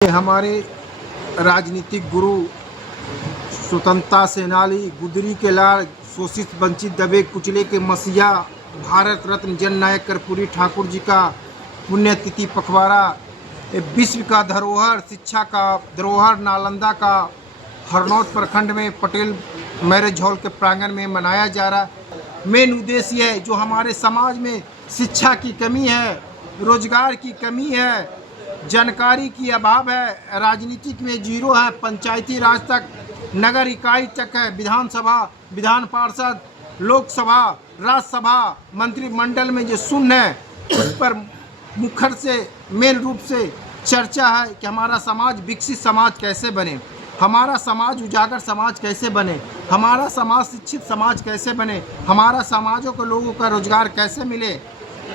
हमारे राजनीतिक गुरु, स्वतंत्रता सेनानी, गुदरी के लाल, शोषित वंचित दबे कुचले के मसीहा, भारत रत्न जननायक कर्पूरी ठाकुर जी का पुण्यतिथि पखवाड़ा विश्व का धरोहर, शिक्षा का धरोहर नालंदा का हरनौत प्रखंड में पटेल मैरिज हॉल के प्रांगण में मनाया जा रहा है। मेन उद्देश्य है जो हमारे समाज में शिक्षा की कमी है, रोजगार की कमी है, जानकारी की अभाव है, राजनीतिक में जीरो है, पंचायती राज तक, नगर इकाई तक है, विधानसभा, विधान पार्षद, लोकसभा, राज्यसभा, मंत्रिमंडल में जो शून्य है, उस पर मुखर से मेन रूप से चर्चा है कि हमारा समाज विकसित समाज कैसे बने, हमारा समाज उजागर समाज कैसे बने, हमारा समाज शिक्षित समाज कैसे बने, हमारा समाजों के लोगों का रोजगार कैसे मिले।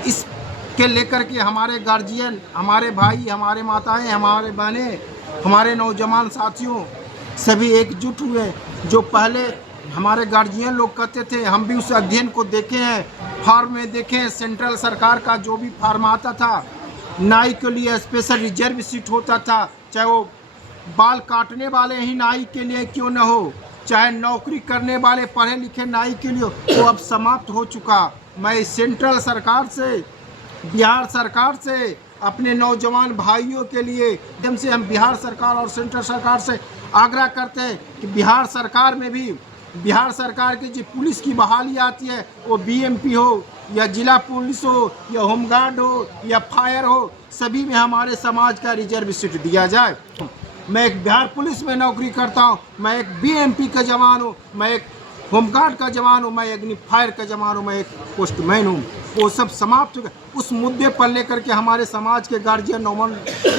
इस के लेकर के हमारे गार्जियन, हमारे भाई, हमारे माताएं, हमारे बहनें, हमारे नौजवान साथियों सभी एकजुट हुए। जो पहले हमारे गार्जियन लोग कहते थे, हम भी उस अध्ययन को देखे हैं, फार्म में देखे हैं, सेंट्रल सरकार का जो भी फार्म आता था, नाई के लिए स्पेशल रिजर्व सीट होता था, चाहे वो बाल काटने वाले ही नाई के लिए क्यों न हो, चाहे नौकरी करने वाले पढ़े लिखे नाई के लिए, वो अब समाप्त हो चुका। मैं सेंट्रल सरकार से, बिहार सरकार से, अपने नौजवान भाइयों के लिए एकदम से हम बिहार सरकार और सेंट्रल सरकार से आग्रह करते हैं कि बिहार सरकार में भी, बिहार सरकार की जो पुलिस की बहाली आती है, वो बीएमपी हो या जिला पुलिस हो या होमगार्ड हो या फायर हो, सभी में हमारे समाज का रिजर्व सीट दिया जाए। मैं एक बिहार पुलिस में नौकरी करता हूँ, मैं एक बीएमपी का जवान हूँ, मैं एक होमगार्ड का जवान हूँ, मैं एक फायर का जवान हूँ, मैं एक पोस्टमैन हूँ। वो सब समाप्त हो गए। उस मुद्दे पर लेकर के हमारे समाज के गार्जियन,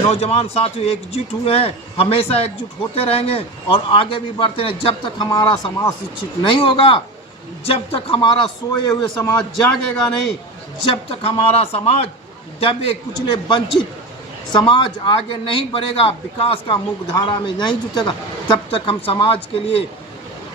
नौजवान साथी एकजुट हुए हैं, हमेशा एकजुट होते रहेंगे और आगे भी बढ़ते रहें। जब तक हमारा समाज शिक्षित नहीं होगा, जब तक हमारा सोए हुए समाज जागेगा नहीं, जब तक हमारा समाज दबे कुचले वंचित समाज आगे नहीं बढ़ेगा, विकास का मुख्य धारा में नहीं जुटेगा, तब तक हम समाज के लिए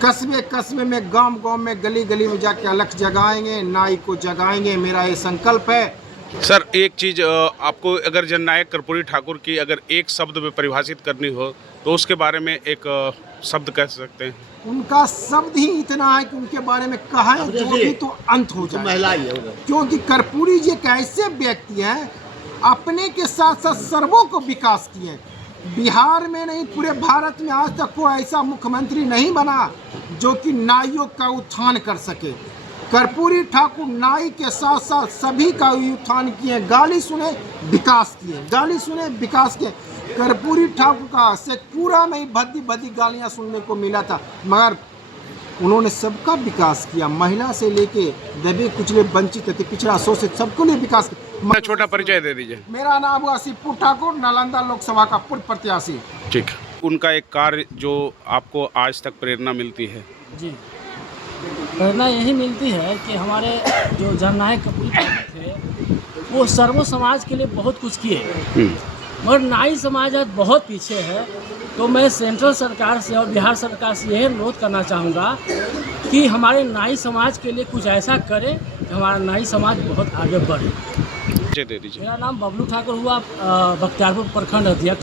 कस्बे कस्बे में, गांव गांव में, गली गली में जाके अलख जगाएंगे, नाई को जगाएंगे। मेरा ये संकल्प है। सर, एक चीज़ आपको अगर जननायक कर्पूरी ठाकुर की अगर एक शब्द में परिभाषित करनी हो तो उसके बारे में एक शब्द कह सकते हैं? उनका शब्द ही इतना है कि उनके बारे में कहें जो भी तो अंत हो जाए। क्योंकि कर्पूरी जी एक ऐसे व्यक्ति हैं, अपने के साथ साथ सर्वों को विकास किए। बिहार में नहीं, पूरे भारत में आज तक कोई ऐसा मुख्यमंत्री नहीं बना जो कि नाइयों का उत्थान कर सके। कर्पूरी ठाकुर नाई के साथ साथ सभी का उत्थान किए, गाली सुने विकास किए, गाली सुने विकास किए। कर्पूरी ठाकुर का शेखपुरा में ही भद्दी भद्दी गालियां सुनने को मिला था, मगर उन्होंने सबका विकास किया, महिला से लेके दबे कुचले वंचित थे, पिछड़ा शोषित, सबको लिए विकास किया। छोटा परिचय दे दीजिए। मेरा नाम हुआ शिवपुर ठाकुर, नालंदा लोकसभा का पूर्व प्रत्याशी। ठीक। उनका एक कार्य जो आपको आज तक प्रेरणा मिलती है? जी, प्रेरणा यही मिलती है कि हमारे जो जननायक कर्पूरी ठाकुर थे, वो सर्व समाज के लिए बहुत कुछ किए, मगर नाई समाज आज बहुत पीछे है। तो मैं सेंट्रल सरकार से और बिहार सरकार से यही अनुरोध करना चाहूँगा कि हमारे नाई समाज के लिए कुछ ऐसा करें कि हमारा नाई समाज बहुत आगे बढ़े। दे दीजिए। मेरा नाम बबलू ठाकुर हुआ, बख्तियारपुर प्रखंड अध्यक्ष।